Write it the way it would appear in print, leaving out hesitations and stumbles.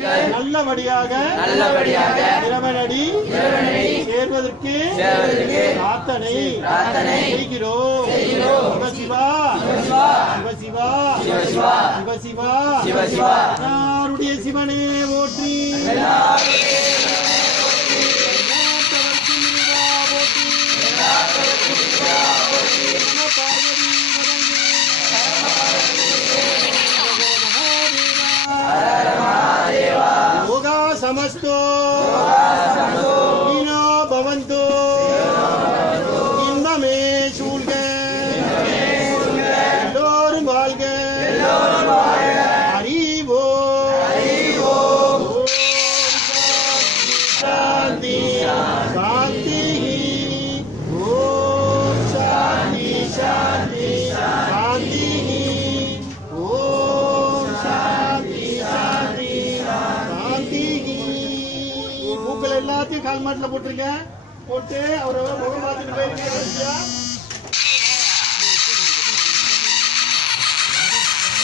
நல்லபடியாக இறைவனடி சேர்வதற்கு பிரார்த்தனை செய்கிறோம். சிவசிவா சிவசிவா சிவசிவா யாருடைய சிவனே போற்றி. समस्तो मीनो भवंतो इन्द में शूल के लोर बाल के हरी वो शांति शांति ओम शांति शांति शांति ओम शांति शांति शांति. மூக்கள் எல்லாத்தையும் கால் மாட்டில் போட்டுருங்க. போட்டு அவரை முகம் பார்த்துட்டு போயிருக்கீங்க.